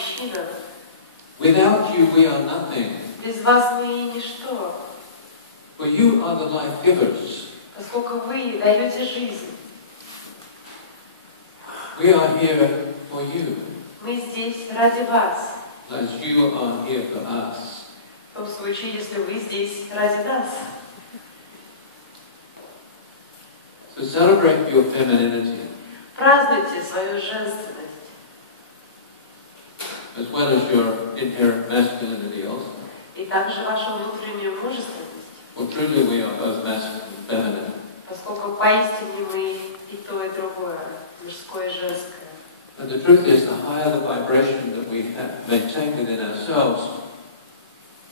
мужчинам. Without you, we are nothing. Без вас мы ничто. For you are the life givers. Поскольку вы даете жизнь. We are here for you. Мы здесь ради вас. As you are here for us. В том случае, если вы здесь ради нас. So celebrate your femininity. Празднуйте свою женственность. As well as your inherent masculinity also. И также вашу внутреннюю мужественность. For truly we are both masculine and feminine. Поскольку поистине мы и то, и другое, мужское и женское. And the truth is, the higher the vibration that we have maintained within ourselves,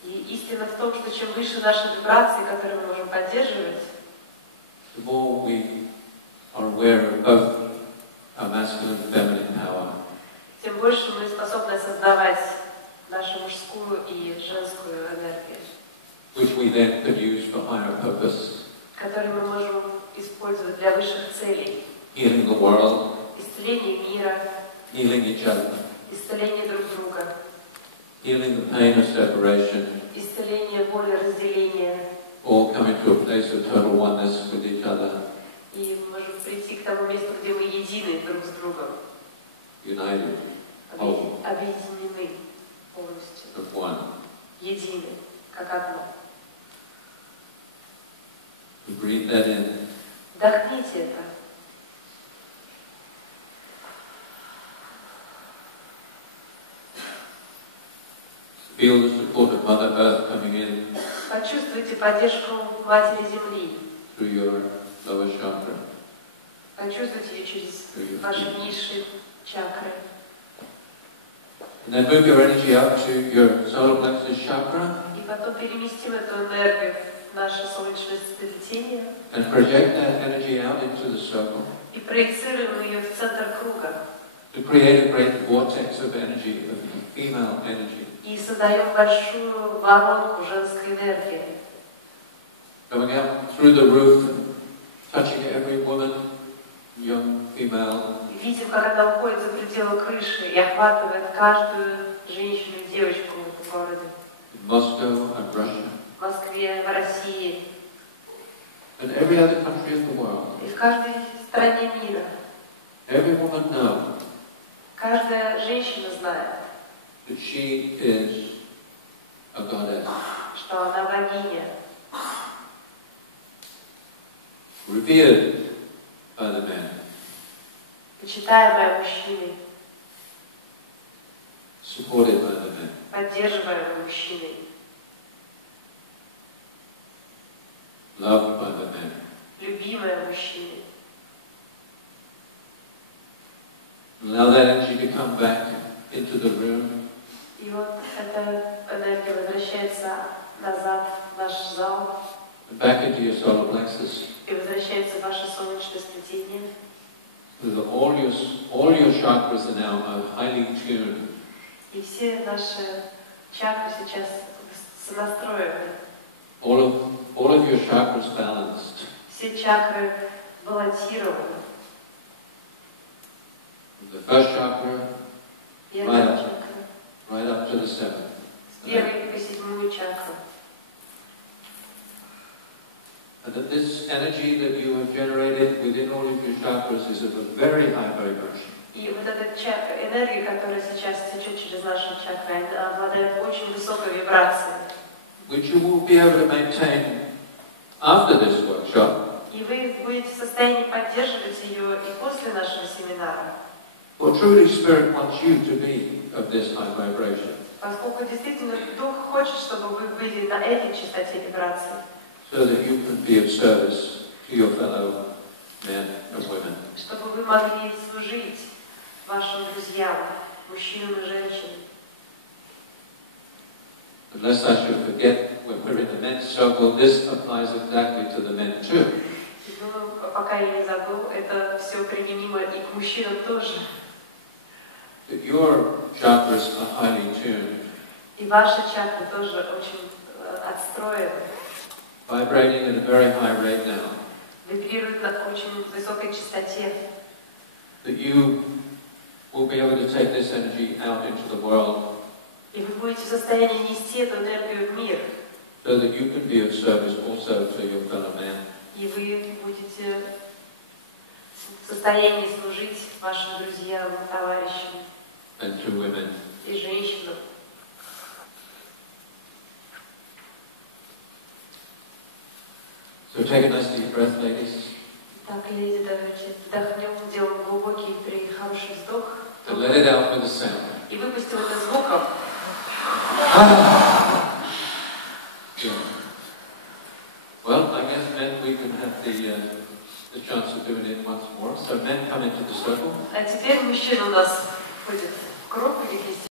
И истина в том, что чем выше наши вибрации, которые мы можем поддерживать, the more we are aware of both our masculine and feminine power. тем больше мы способны осознавать нашу мужскую и женскую энергию, Which we then could use for higher purpose. которые мы можем использовать для высших целей. Healing the world, Исцеление мира, healing each other, исцеление друг друга, healing the pain of separation, исцеление боли разделения. all coming to a place of total oneness with each other, И мы можем прийти к тому месту, где мы едины друг с другом, united, объединены полностью, of one. едины, как одно. To breathe that in. Вдохните это. Feel the support of Mother Earth coming in Почувствуйте поддержку Матери Земли. through your lower chakra. Почувствуйте ее через ваши низшие чакры. And then move your energy up to your solar plexus chakra. И потом переместим эту энергию в наше солнечное сплетение. And project that energy out into the circle. И проецируем ее в центр круга. To create a great vortex of energy, of female energy. И создаем большую воронку женской энергии. Going out through the roof and touching every woman, young female. Видим, как она уходит за пределы крыши и охватывает каждую женщину и девочку в этом городе. In Moscow and Russia. В Москве, в России. And every other country of the world. И в каждой стране мира. Every woman knows. Каждая женщина знает, That she is a goddess. что она богиня. Revered by the men. Почитаемая мужчиной. Supported by the men. Поддерживаемая мужчиной. Loved by the men. Любимая мужчиной. Allow that energy to come back into the room. И вот эта энергия возвращается назад в наш зал. And back into your solar plexus. И возвращается в ваше солнечное сплетение. So that all your chakras are now highly tuned. И все наши чакры сейчас сонастроены. All of your chakras balanced. Все чакры балансированы. From the first chakra, Первая чакра. right up to the seventh. С первой по седьмую чакру. And that this energy that you have generated within all of your chakras is of a very high vibration. И вот эта энергия, которая сейчас течет через наши чакры, она обладает очень высокой вибрацией. Which you will be able to maintain after this workshop. И вы будете в состоянии поддерживать ее и после нашего семинара. For truly Spirit wants you to be of this high vibration. Поскольку действительно Дух хочет, чтобы вы были на этой частоте вибрации. So that you can be of service to your fellow men and women. Чтобы вы могли служить вашим друзьям, мужчинам и женщинам. Unless I should forget, when we're in the men's circle, this applies exactly to the men too. Ну, пока я не забыл, это все применимо и к мужчинам тоже. That your chakras are highly tuned. И ваши чакры тоже очень отстроены. Vibrating at a very high rate now. Вибрируют на очень высокой частоте. That you we'll be able to take this energy out into the world И вы будете в состоянии нести эту энергию в мир. so that you can be of service also to your fellow man. И вы будете в состоянии служить вашим друзьям, товарищам And to women. и женщинам. So take a nice deep breath, ladies. Так, леди, давайте вдохнем, сделаем глубокий и хороший вздох. And let it out with a sound. И выпустим это звуком. Yeah. Well, I guess then we can have the chance of doing it once more. So men come into the circle. А теперь мужчина у нас ходит в круг, у них есть